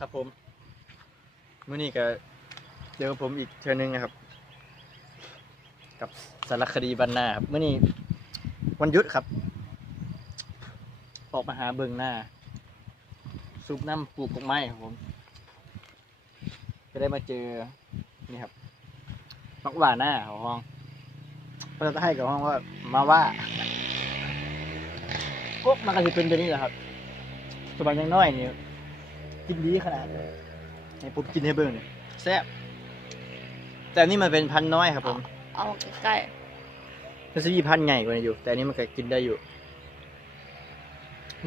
ครับผมมื่อนี้ก็เจอผมอีกเทือนึงนะครับ กับสารคดีบรรณาครับมื่อนี้วันยุดครับ ออกมาหาเบิงหน้าซุปน้ำปลูกกกไม้ครับผมก็ได้มาเจอนี่ครับมักหว่าหน้าของห้องก็จะให้กับห้องว่ามาว่าพวกมันก็จะเป็นแบบนี้แหละครับสบายยังน้อยนี่ กินดีขนาดเลยให้ผมกินให้เบิ่งนี่แซ่บแต่อันนี่มันเป็นพันธุ์น้อยครับผมเอาใกล้มันจะมีพันธุ์ใหญ่กว่านี้อยู่ แต่อันนี้มันก็กินได้อยู่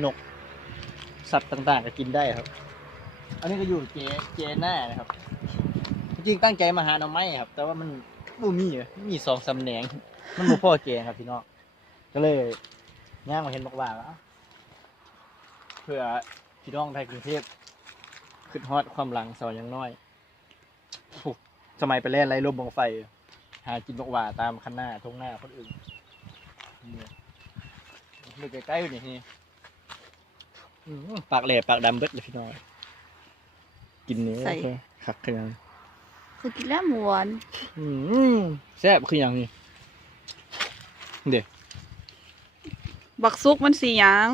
นก สัตว์ต่างๆก็กินได้ครับ อันนี้ก็อยู่เจเจหน้านะครับ จริงๆตั้งใจมาหาหน่อไม้ครับ แต่ว่ามันบ่มีอะมีสองสำแหนง มันบ่พอเจครับพี่น้องก็เลยย่างมาเห็นบอกว่าเอ้าเพื่อพี่น้องไทยกรุงเทพ ขึ้นฮอดความหลังสอนอย่างน้อยโอ้โหสมัยไปเล่นไรลมบังไฟ หากินบอกว่าตามคันหน้าทงหน้าคนอื่นเนี่ยมือใกล้ๆอยู่นี่นี่อื้อหือปากแหลบปากดำเบิดเลยพี่น้อยกินเนื้อก็คักขนาดๆคือกินแล้วหมวนอืมแซ่บคืออย่างนี้เด็กบักซุกมันสีหยัง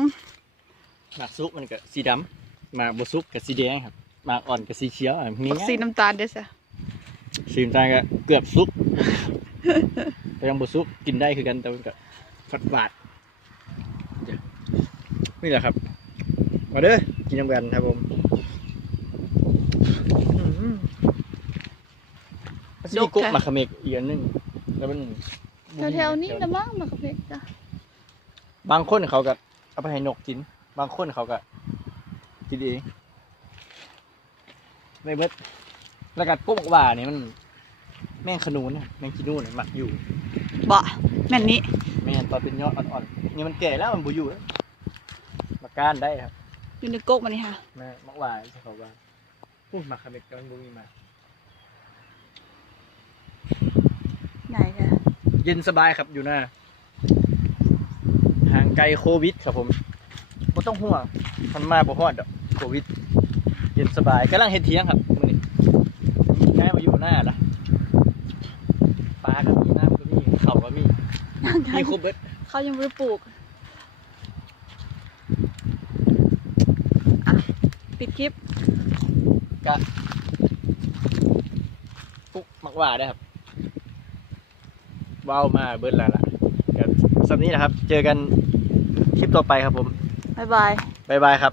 หมากซุกมันก็สีดำหมากบซุกกับสีแดงครับ หมากอ่อนกับสีเขียวอะมีบักสีน้ำตาลเด้อจ้ะสีน้ำตาลก็เกือบซุกแต่ยังบซุกกินได้คือกันแต่มันก็ฟัดบาดเดี๋ยวนี่แหละครับ มาเด้อกินน้ำกันครับผมอืมมันสิมีกุ๊กมาขมิกอีกอันหนึงแล้วมันแถวๆนี้ละมั้งมากับเพชรจ้ะบางคนเขาก็เอาไปให้นกกิน บางคนเขาก็กินเอง ไม่เบิดแล้วก็กุ๊กว่านี่มัน แม่งขนูนน่ะแม่งกินนู่นน่ะหมักอยู่บ่แม่นนี้แม่นตอนเป็นยอดอ่อนๆนี่มันแก่แล้วมันบุอยู่แล้วมาก้านได้ครับอยู่ในก๊กมันนี่ค่ะแม่มักหวายใช่เขาว่าพูดมาคาเมกกันบุมีมา ไหนจ้ะเย็นสบายครับอยู่หน้าห่างไกลโควิดครับผมไม่ต้องห่วงมันมาบ่ฮอดดอกโควิด เย็นสบายกำลังเฮ็ดเที่ยงครับมื้อนี้ง่ายมาอยู่หน้าละปลาก็มีน้ำก็มีเขาก็มีมีครบเบิดเขายังไม่ได้ปลูกอะปิดคลิปกะปุ๊กมักว่าได้ครับว้าวมาเบิดแล้วล่ะครับสำนี้นะครับ เจอกันคลิปต่อไปครับผม บ๊ายบาย บ๊ายบายครับ